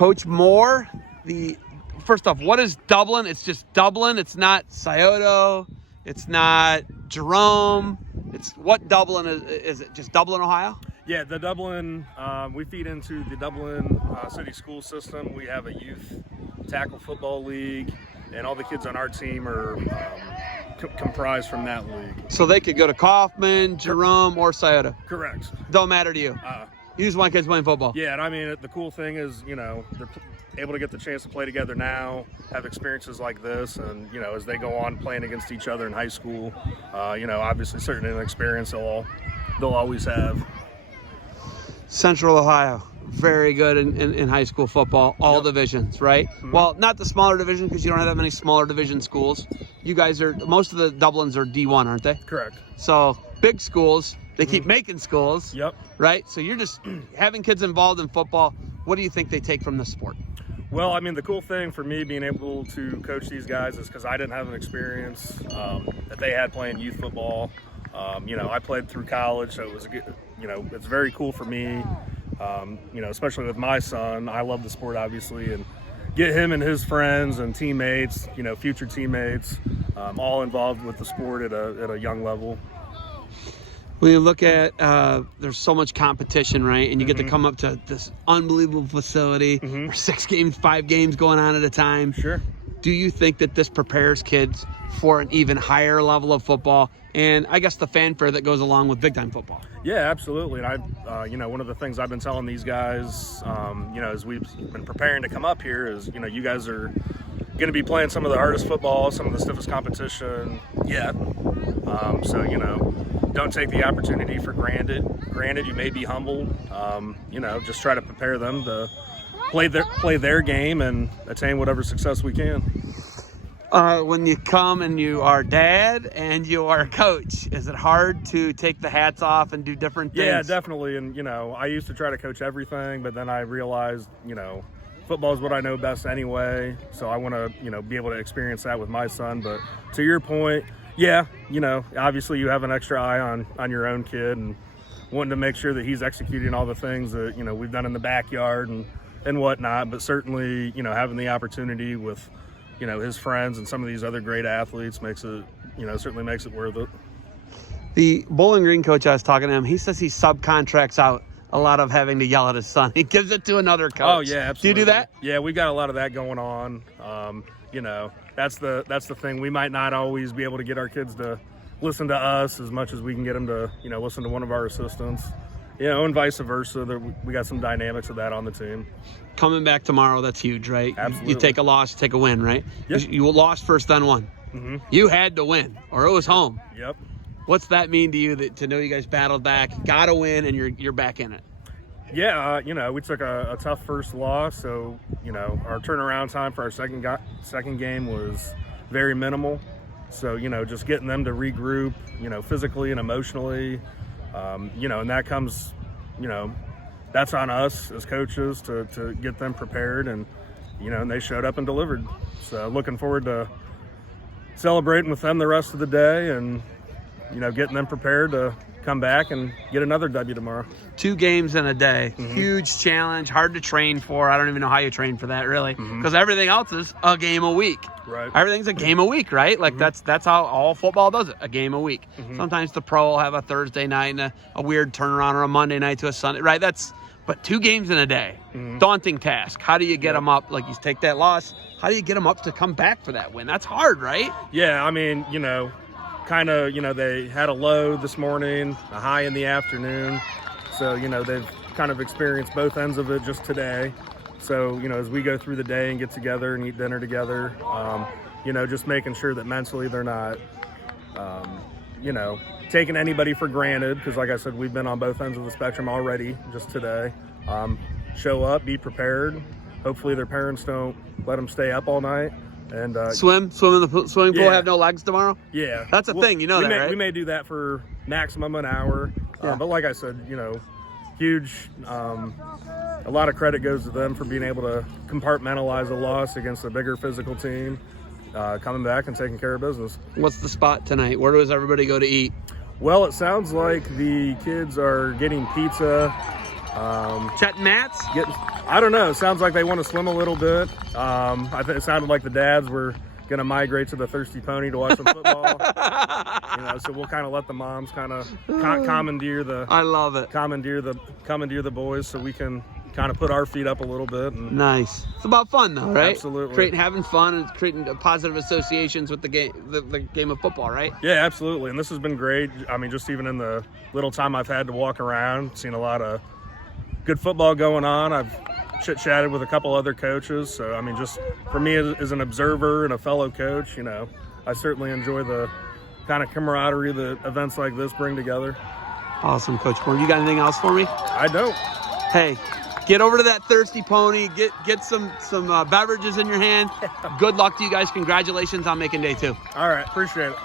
Coach Moore, first off, what is Dublin? It's just Dublin. It's not Scioto. It's not Jerome. It's what Dublin is it just Dublin, Ohio? Yeah, the Dublin, we feed into the Dublin city school system. We have a youth tackle football league, and all the kids on our team are comprised from that league. So they could go to Kaufman, Jerome, or Scioto? Correct. Don't matter to you? You just want kids playing football? Yeah, and I mean, the cool thing is, they're able to get the chance to play together now, have experiences like this, and, as they go on playing against each other in high school, obviously certain inexperience they'll always have. Central Ohio, very good in high school football, all divisions, right? Mm-hmm. Well, not the smaller division because you don't have that many smaller division schools. You guys most of the Dublins are D1, aren't they? Correct. So big schools, they keep making schools. Yep. Right? So you're just having kids involved in football. What do you think they take from the sport? Well, I mean, the cool thing for me being able to coach these guys is because I didn't have an experience that they had playing youth football. I played through college, so it was it's very cool for me. Especially with my son, I love the sport obviously, and get him and his friends and teammates, future teammates, all involved with the sport at a young level. When you look at, there's so much competition, right? And you get to come up to this unbelievable facility, or 6 games, 5 games going on at a time. Sure. Do you think that this prepares kids for an even higher level of football, and I guess the fanfare that goes along with big time football? Yeah, absolutely. And one of the things I've been telling these guys, as we've been preparing to come up here is, you guys are going to be playing some of the hardest football, some of the stiffest competition yet. Don't take the opportunity for granted. Granted, you may be humbled. Just try to prepare them to play their game and attain whatever success we can. When you come and you are dad and you are a coach, is it hard to take the hats off and do different things? Yeah, definitely. And, I used to try to coach everything, but then I realized, football is what I know best anyway. So I want to, be able to experience that with my son. But to your point, yeah, obviously you have an extra eye on your own kid and wanting to make sure that he's executing all the things that, we've done in the backyard and whatnot. But certainly, having the opportunity with, his friends and some of these other great athletes makes it, certainly makes it worth it. The Bowling Green coach, I was talking to him, he says he subcontracts out a lot of having to yell at his son. He gives it to another coach. Oh, yeah, absolutely. Do you do that? Yeah, we've got a lot of that going on. That's the thing. We might not always be able to get our kids to listen to us as much as we can get them to, listen to one of our assistants. And vice versa. We got some dynamics of that on the team. Coming back tomorrow, that's huge, right? Absolutely. You take a loss, you take a win, right? Yep. You lost first, then won. Mm-hmm. You had to win, or it was home. Yep. What's that mean to you to know you guys battled back, got to win, and you're back in it? Yeah, we took a tough first loss, so our turnaround time for our second game was very minimal. So just getting them to regroup, physically and emotionally, and that comes, that's on us as coaches to get them prepared, and and they showed up and delivered. So looking forward to celebrating with them the rest of the day, and getting them prepared to come back and get another W tomorrow. 2 games in a day. Huge challenge, hard to train for. I don't even know how you train for that, really, because everything else is a game a week. Right. Everything's a game a week, right? Like that's how all football does it, a game a week. Sometimes the pro will have a Thursday night and a weird turnaround, or a Monday night to a Sunday, right? But 2 games in a day, daunting task. How do you get them up? Like, you take that loss, how do you get them up to come back for that win? That's hard, right? Yeah, I mean, they had a low this morning, a high in the afternoon. So, they've kind of experienced both ends of it just today. So, as we go through the day and get together and eat dinner together, just making sure that mentally they're not, taking anybody for granted. Because like I said, we've been on both ends of the spectrum already just today. Show up, be prepared. Hopefully their parents don't let them stay up all night. And swim in the swimming pool, have no legs tomorrow? Yeah. That's a thing, right? We may do that for maximum an hour. But like I said, huge, a lot of credit goes to them for being able to compartmentalize a loss against a bigger physical team, coming back and taking care of business. What's the spot tonight? Where does everybody go to eat? Well, it sounds like the kids are getting pizza. Chet and Matt's? I don't know. It sounds like they want to swim a little bit. I think it sounded like the dads were going to migrate to the Thirsty Pony to watch some football. So we'll kind of let the moms kind of commandeer the. I love it. Commandeer the boys, so we can kind of put our feet up a little bit. And nice. It's about fun, though, right? Absolutely. Having fun and creating positive associations with the game, the game of football, right? Yeah, absolutely. And this has been great. I mean, just even in the little time I've had to walk around, seen a lot of good football going on. I've chit-chatted with a couple other coaches. So, I mean, just for me as an observer and a fellow coach, I certainly enjoy the kind of camaraderie that events like this bring together. Awesome, Coach Bourne. You got anything else for me? I don't. Hey, get over to that Thirsty Pony. Get some beverages in your hand. Good luck to you guys. Congratulations on making day 2. All right. Appreciate it.